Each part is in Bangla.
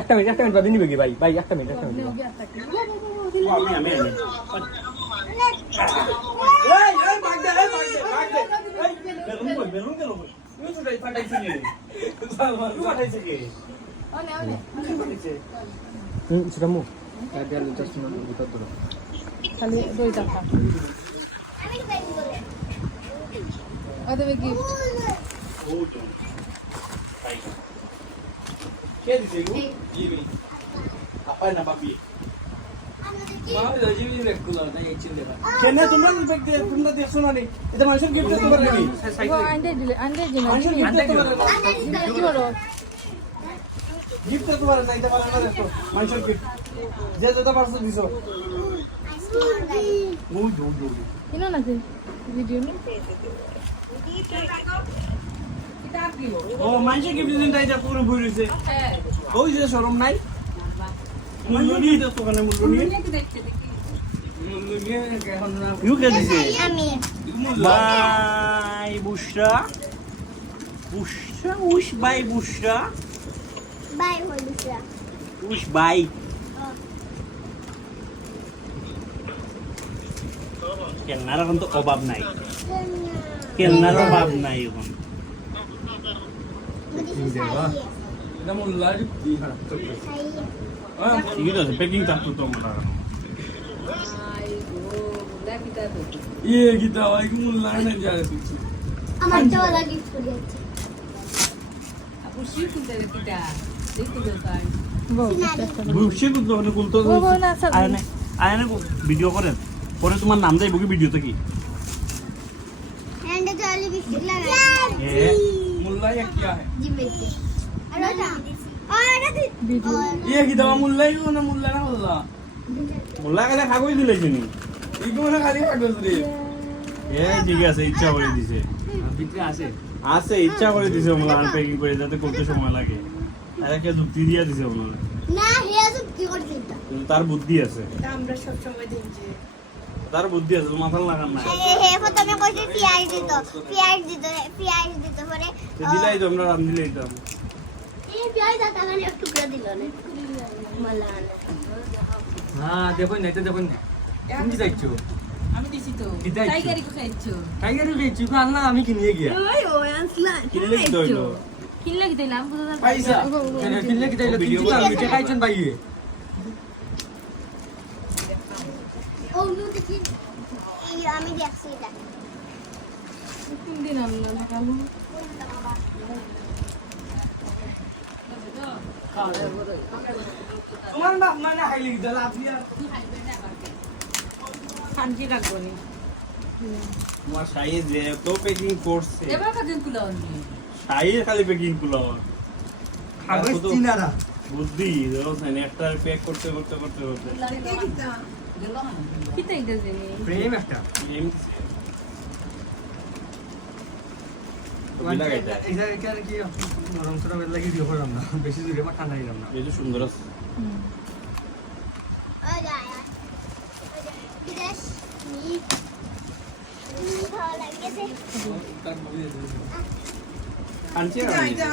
একটা মিনিট বাদে নিবে কি ভাই ভাই একটা মিনিট সেটা মুখ খালি 2 টাকা ওদের গিফট কে দিছে গো জিমি আপা না বাপি মামা তো জিমি রেকুলার না এই চিন্তা কেন তোমরা ব্যাগ দিয়ে তোমরা দেখছো না এটা মানুষের গিফট তোমার নাকি আন্ডে দিলে মানুষের গিফট তোমার গিফট তোমার না এটা মানুষের দেখো মানুষের গিফট যে যত পারছো দিছো ওই জো কিনো না ভিডিও নি ও মানুষের গিফট দিন তাই যা পুরো ভুরিছে হ্যাঁ ওই যে শরম নাই মুলুনি তো ওখানে মুলুনি দেখতে দেখি মুলুনি এখন না ইউ কে দিছে আমি বাই বুশরা উশ বাই বুশরা বাই হই বুশরা উশ বাই কেনার এখন তো অভাব নাই কেনার অভাব নাই এখন ঠিক আছে প্যাকিং থাকতো তো আমরা গীতা ভাই মুল্লা না যায় আমার তো লাগি ফুলে আছে আপু শিখু দে কিটা দেখতে দে তাই বুঝছে তো মানে বলতো আয়না ভিডিও করেন পরে তোমার নাম যাইব কি ভিডিওতে কি एंड तो वाली बिस्किट लगा ए मुल्ला ये क्या है जी बेटे और ये की दवा मुल्ला ही ना मुल्ला ना मुल्ला খালি খাগই দিলে কিনি ইগো না খালি খাগই দিলে এ ঠিক আছে ইচ্ছা করে দিছে ভিতরে আছে ইচ্ছা করে দিছে মুল্লা আনপ্যাকিং করে যাতে করতে সময় লাগে আর একটা যুক্তি দিয়া দিছে মুল্লা না হে যুক্তি করতে তার বুদ্ধি আছে এটা আমরা সব সময় দিনছি তার বুদ্ধি আছে মাথা লাগান না হে প্রথমে কইছে পিআই দিত পরে দিলাই তো আমরা রাম দিলাই তো এই পিআই দাতা মানে একটু করে দিল না মালান হ্যাঁ দেখুন না এটা দেখুন না তুমি যাইছো আমি দিছি তো টাইগারই খাইছো টাইগারে যাইছো আল্লাহ আমি কিনিয়ে গিয়া ওই ও আনসলা কিনলে কি দইলো কিনলে কি দিলাম পয়সা কিনলে কি তাইলে ভিডিও করে আমি খাইছেন ভাই ও নো দেখি এই আমি দেখছি এটা কোন দিন আমরা লাগাবো তোমার বাপ মানে হাইলি দিল আপনি আর শান্তি রাখবো নি তোমার সাইজ যে তো প্যাকিং করছে এবার কদিন কুলাওনি সাইজ খালি প্যাকিং গুলো খাবে চিনারা বুদ্ধি ধরো একটা প্যাক করতে কিতা এটা জানি প্রেম একটা এটা কি নরম ছোট লাগি দিও করলাম না বেশি জোরে মা ঠান্ডা দিলাম না এই যে সুন্দর আছে ও যায় বিদেশ নি ভালো লাগছে আনছি না এটা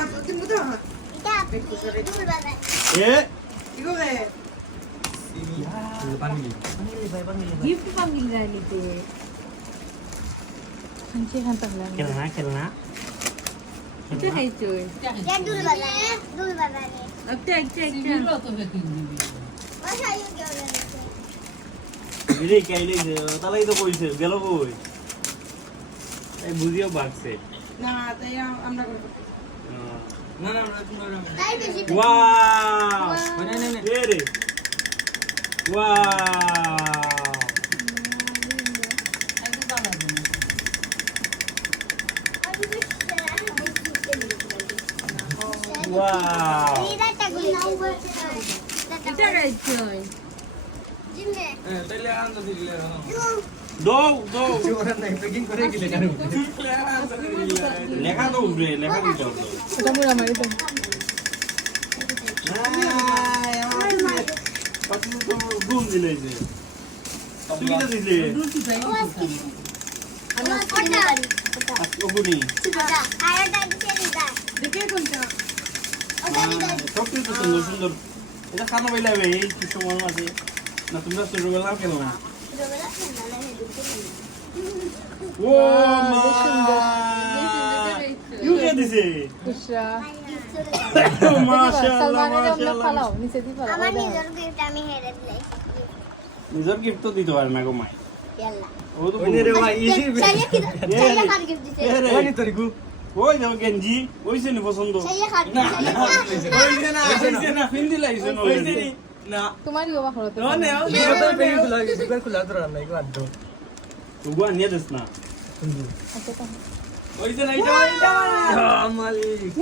দূর বাবা এ পানি গিফট পামিল রাইলি তে শান্তি খান তাহলে খেলনা এটা খাইছো এটা দূর বাবা রে একটা সিমিলো তো বেকিং দিবি ও সাইও গেল দিদি কাইলে তালাই তো কইছে গেল কই এই বুঝিও বাগছে না তাই আমরা করব না না না তাই বেশি ওয়াও না না না এ রে ওয়াও ওয়াও এটা খাইছো জিমে তাইলে আনন্দ দিলে দৌ ওরা নাই প্যাকিং করে গেলে কেন লেখা তো উঠবে লেখা দিতে হবে এটা মোরা মারি তো ঘুম দিলে যে তুই কিটা দিলে আমি ওগুনি ছোটটা আর ওটা দিছে দিদা দেখে কোনটা ওটা দিদা সব কিছু সুন্দর সুন্দর এটা খানো পাইলাবে এই কিছু মনে আছে না তোমরা ছোটবেলা কেন না ছোটবেলা ঠান্ডা লাগে দিতে ও মা ইউ কে দিছে মাশাআল্লাহ মাশাআল্লাহ আমার নিজের গিফট আমি হেরে দিলাই নিজের গিফট তো দিতে পারে না গো মাই ইয়াল্লা ও তো ওই নে রে ভাই ইজি চাইয়া কি চাইয়া কার গিফট দিছে ওই নি তরিকু ওই দেখো গেঞ্জি ওইছে নি পছন্দ চাইয়া কার না ওইছে না ওইছে না ফিন্দি লাইছে না ওইছে নি না তোমারই বাবা হলো নো নে ও তো পেনি খুলা দুবার খুলা তো রান্না ইকো আদ্দ তো গুয়া নিয়ে দেস না ওইছে না এটা মালিক